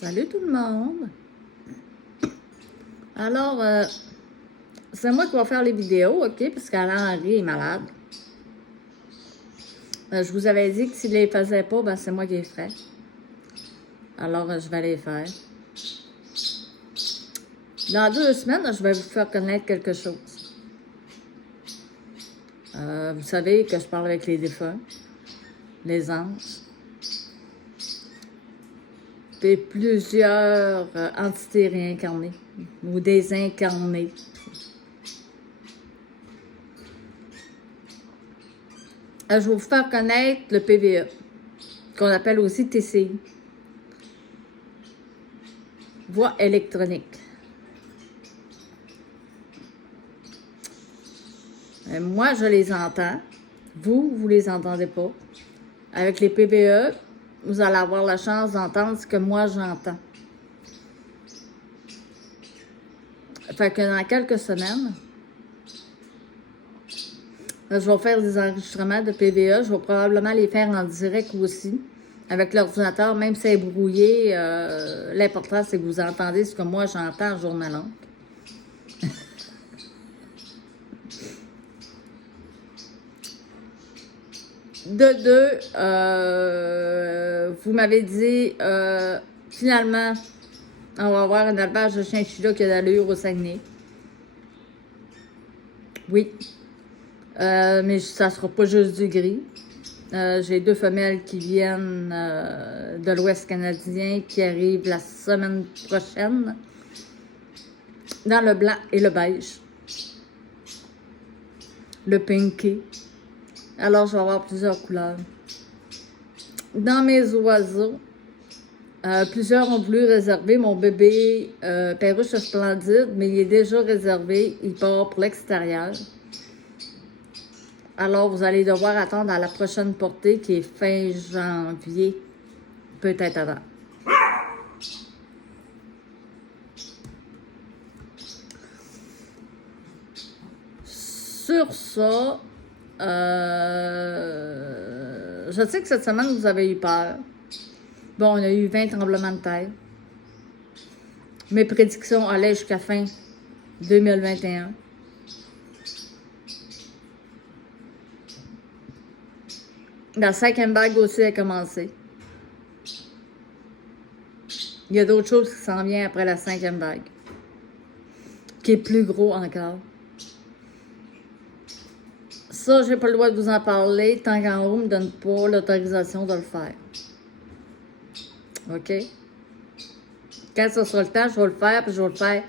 Salut tout le monde! Alors, c'est moi qui vais faire les vidéos, OK? Parce qu'Alain-Henri est malade. Je vous avais dit que s'il ne les faisait pas, ben c'est moi qui les ferais. Alors, je vais les faire. Dans 2 semaines, je vais vous faire connaître quelque chose. Vous savez que je parle avec les défunts, les anges, et plusieurs entités réincarnées ou désincarnées. Je vais vous faire connaître le PVE, qu'on appelle aussi TCI. Voix électronique. Moi, je les entends. Vous les entendez pas. Avec les PVE, vous allez avoir la chance d'entendre ce que moi j'entends. Fait que dans quelques semaines, je vais faire des enregistrements de PVE. Je vais probablement les faire en direct aussi, avec l'ordinateur, même si c'est brouillé. L'important, c'est que vous entendez ce que moi j'entends en journalante. De deux, vous m'avez dit, finalement, on va avoir un élevage de chinchilla qui a d'allure au Saguenay. Oui. Mais ça ne sera pas juste du gris. J'ai 2 femelles qui viennent de l'Ouest canadien qui arrivent la semaine prochaine dans le blanc et le beige. Le pinky. Alors, je vais avoir plusieurs couleurs. Dans mes oiseaux, plusieurs ont voulu réserver mon bébé perruche splendide, mais il est déjà réservé. Il part pour l'extérieur. Alors, vous allez devoir attendre à la prochaine portée qui est fin janvier, peut-être avant. Sur ça, je sais que cette semaine, vous avez eu peur. Bon, on a eu 20 tremblements de terre. Mes prédictions allaient jusqu'à fin 2021. La 5e vague aussi a commencé. Il y a d'autres choses qui s'en viennent après la 5e vague, qui est plus gros encore. Ça, j'ai pas le droit de vous en parler tant qu'en haut ne me donne pas l'autorisation de le faire. OK? Quand ça sera le temps, je vais le faire, puis je vais le faire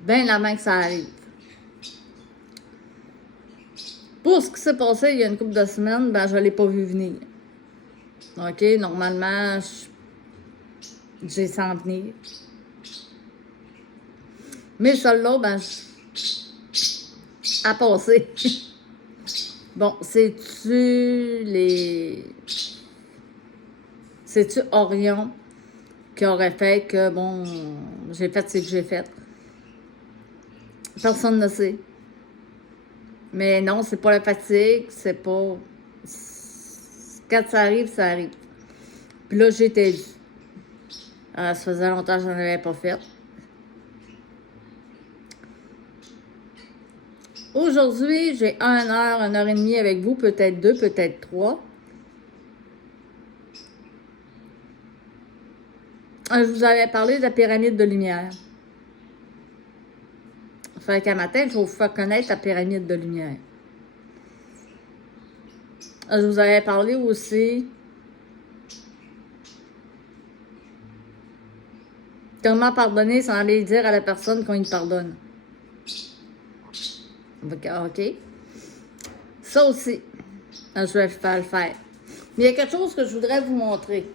bien avant que ça arrive. Pour ce qui s'est passé il y a une couple de semaines, ben je ne l'ai pas vu venir. OK? Normalement, j'ai sens venir. Mais celle-là, ben, à passer. Bon, c'est-tu Orion qui aurait fait que, bon, j'ai fait ce que j'ai fait? Personne ne sait. Mais non, c'est pas la fatigue, c'est pas... Quand ça arrive, ça arrive. Puis là, j'étais vue. Ça faisait longtemps que je n'en avais pas fait. Aujourd'hui, j'ai 1 heure, 1 heure et demie avec vous, peut-être 2, peut-être 3. Je vous avais parlé de la pyramide de lumière. Fait qu'à matin, je vais vous faire connaître la pyramide de lumière. Je vous avais parlé aussi comment pardonner sans aller dire à la personne qu'on lui pardonne. OK? Ça aussi, je vais le faire. Mais il y a quelque chose que je voudrais vous montrer.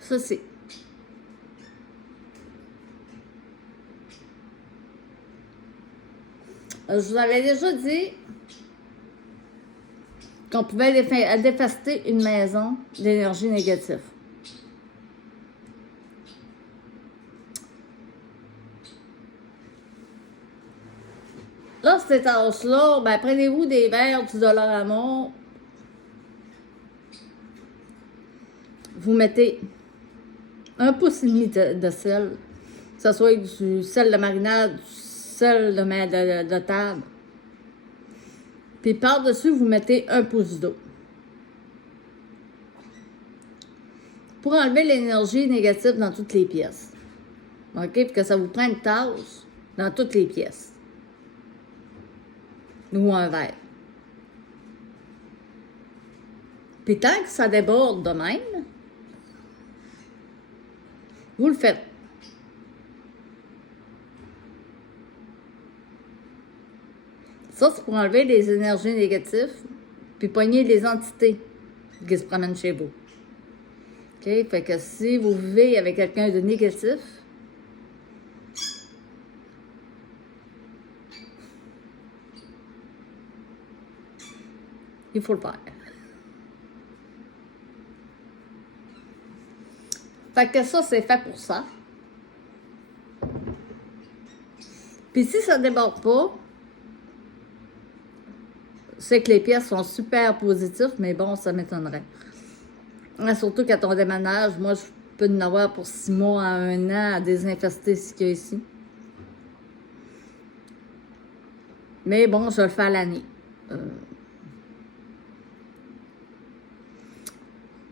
Ça, c'est... Je vous avais déjà dit qu'on pouvait défaster une maison d'énergie négative. Là, cette étage-là, ben, prenez-vous des verres du Dollarama. Vous mettez 1,5 pouce de sel, que ce soit du sel de marinade, du sel de table. Puis par-dessus, vous mettez 1 pouce d'eau. Pour enlever l'énergie négative dans toutes les pièces. OK? Puis que ça vous prend une tasse dans toutes les pièces. Ou un verre. Puis tant que ça déborde de même, vous le faites. Ça, c'est pour enlever les énergies négatives, puis pogner les entités qui se promènent chez vous. OK? Fait que si vous vivez avec quelqu'un de négatif, il faut le faire. Fait que ça, c'est fait pour ça. Puis si ça ne déborde pas, c'est que les pièces sont super positives, mais bon, ça m'étonnerait. Surtout quand on déménage, moi, je peux en avoir pour 6 mois à 1 an à désinfester ce qu'il y a ici. Mais bon, je le fais à l'année.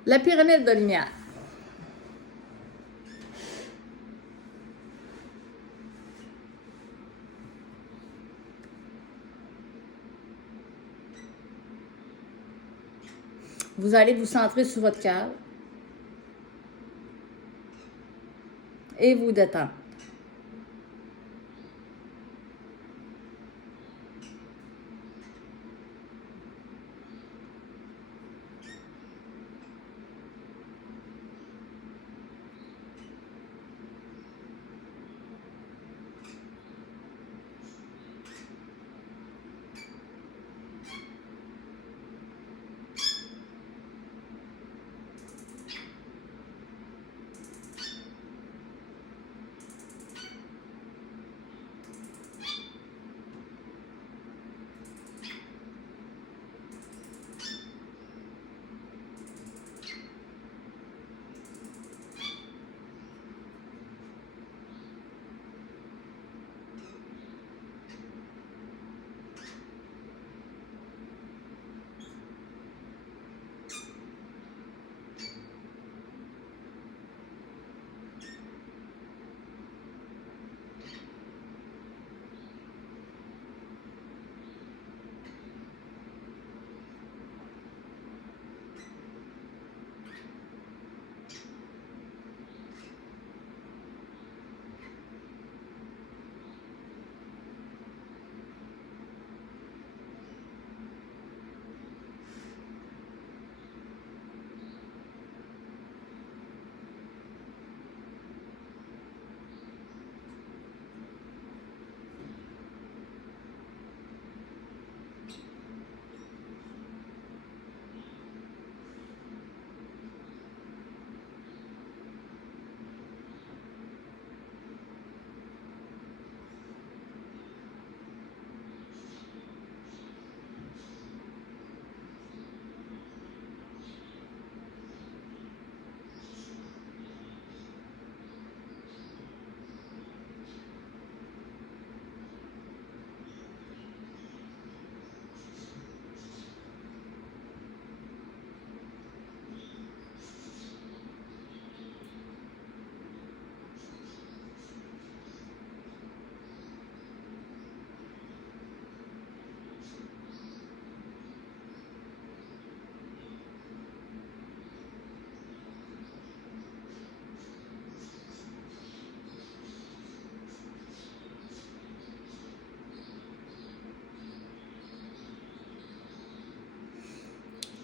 La pyramide de lumière. Vous allez vous centrer sur votre cœur et vous détendre.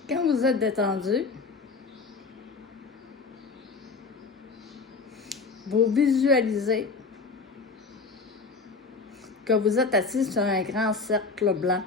Quand vous êtes détendu, vous visualisez que vous êtes assis sur un grand cercle blanc.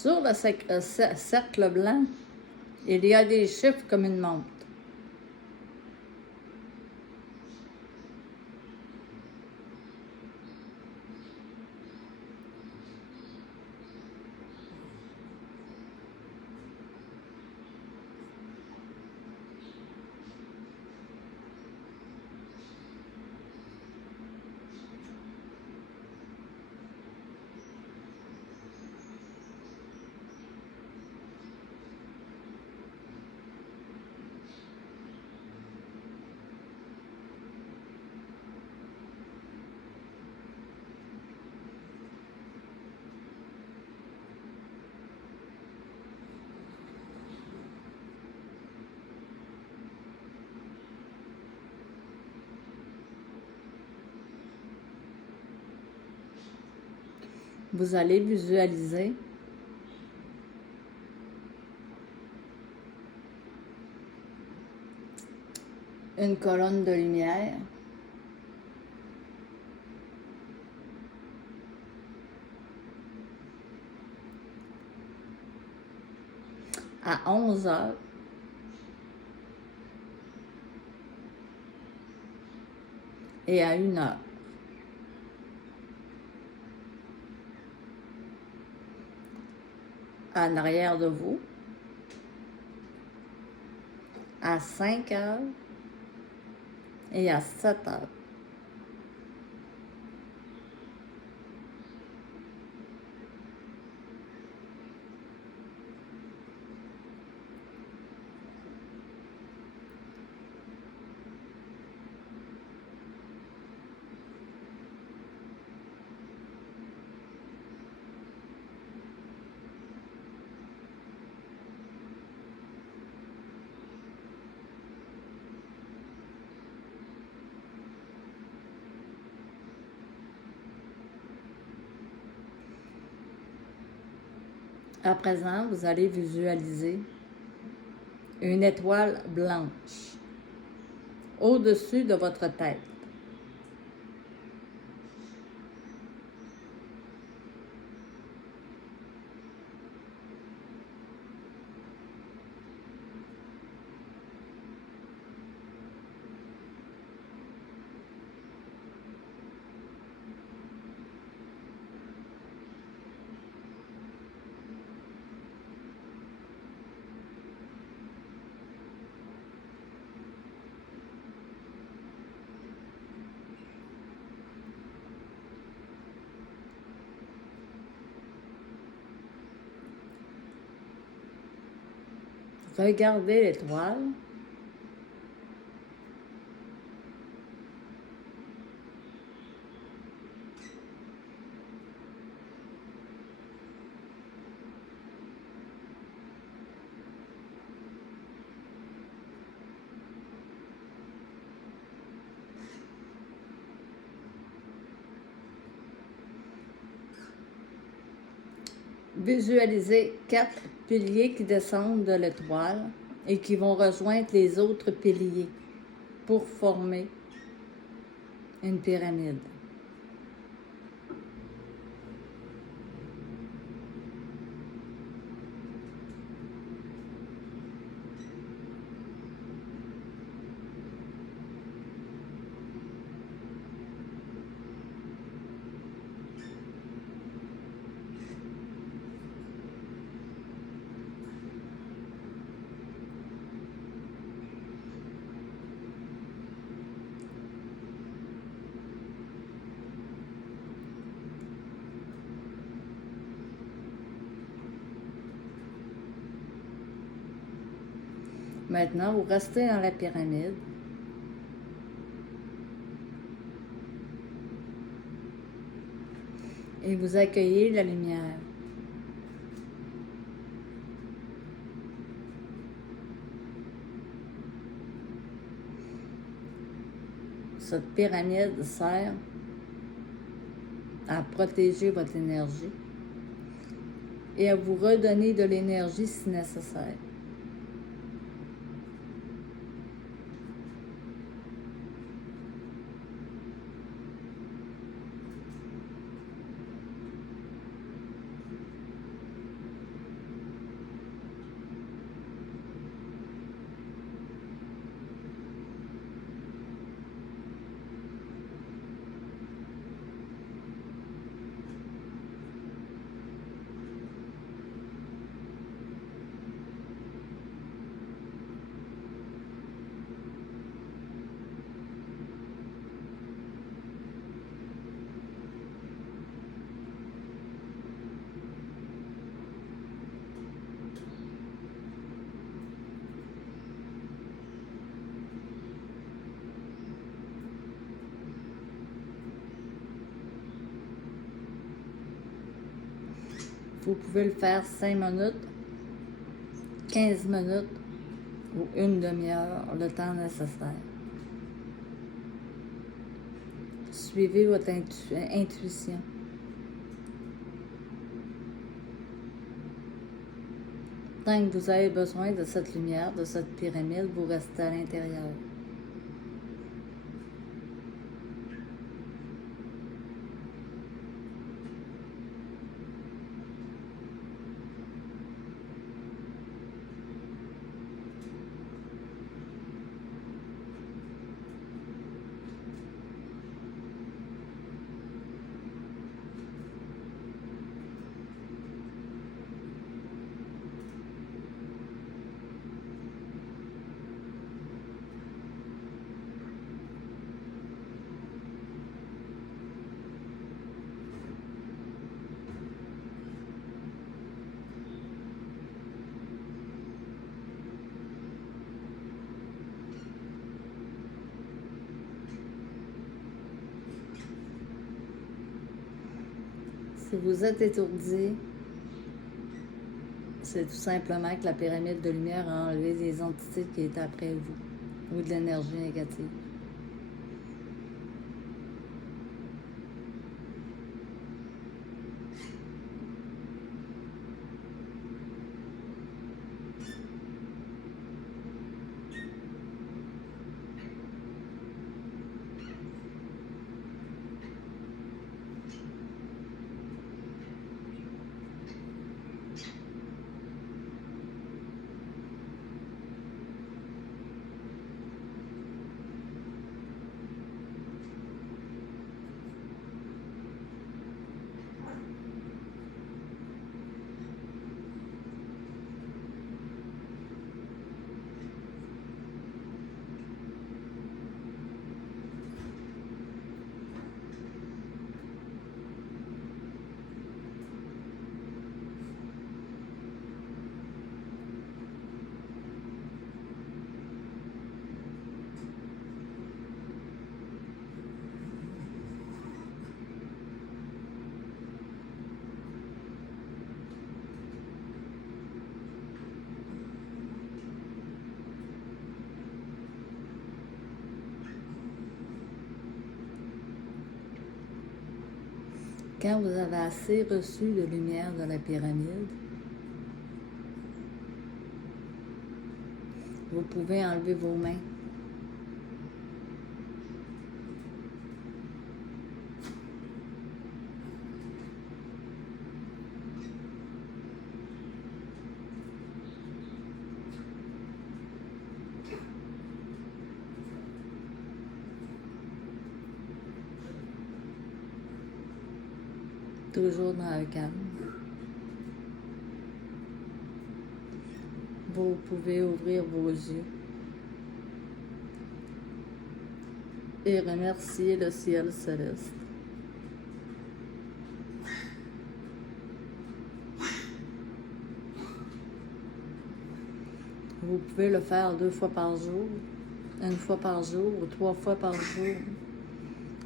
Sur le cercle blanc, il y a des chiffres comme une montre. Vous allez visualiser une colonne de lumière à 11 heures et à 1 heure. En arrière de vous, à 5 heures et à 7 heures. À présent, vous allez visualiser une étoile blanche au-dessus de votre tête. Regardez l'étoile. Visualisez 4 piliers qui descendent de l'étoile et qui vont rejoindre les autres piliers pour former une pyramide. Maintenant, vous restez dans la pyramide. Et vous accueillez la lumière. Cette pyramide sert à protéger votre énergie et à vous redonner de l'énergie si nécessaire. Vous pouvez le faire 5 minutes, 15 minutes ou une demi-heure, le temps nécessaire. Suivez votre intuition. Tant que vous avez besoin de cette lumière, de cette pyramide, vous restez à l'intérieur. Si vous êtes étourdi, c'est tout simplement que la pyramide de lumière a enlevé des entités qui étaient après vous ou de l'énergie négative. Quand vous avez assez reçu de lumière de la pyramide, vous pouvez enlever vos mains. Toujours dans le calme. Vous pouvez ouvrir vos yeux et remercier le ciel céleste. Vous pouvez le faire 2 fois par jour, 1 fois par jour ou 3 fois par jour,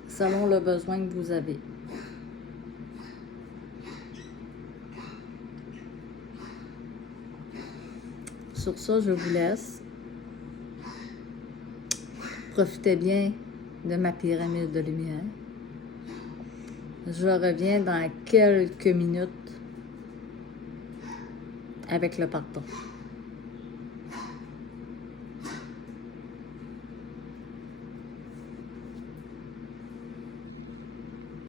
selon le besoin que vous avez. Sur ça, je vous laisse. Profitez bien de ma pyramide de lumière. Je reviens dans quelques minutes avec le pardon.